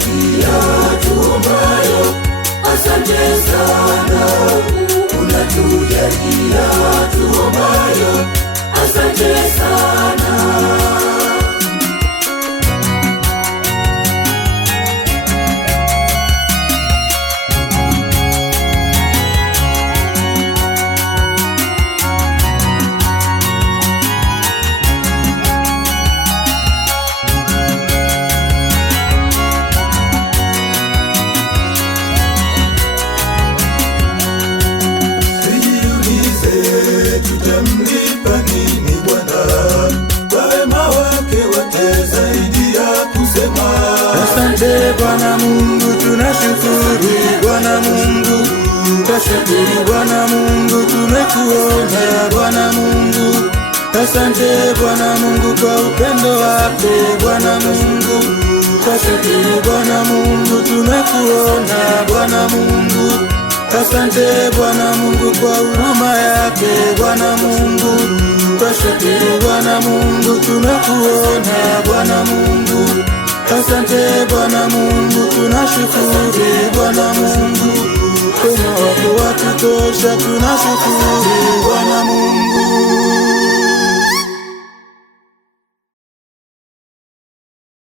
unatujalia tuombayo. Asante sana, unatujalia tuombayo. Asante sana. Tutamlipa nini Bwana kwa wema wake wote, zaidi ya kusema asante. Bwana Mungu tunashukuru, Bwana Mungu tunashukuru, Bwana Mungu tumekuona, Bwana Mungu asante. Bwana Mungu kwa upendo wako, Bwana Mungu tunashukuru, Bwana Mungu tumekuona, Bwana Mungu asante. Bwana Mungu kwa huruma yake, Bwana Mungu twashukuru, Bwana Mungu tumekuona, Bwana Mungu asante. Bwana Mungu tunashukuru, Bwana Mungu wema wako watutosha, tunashukuru Bwana Mungu.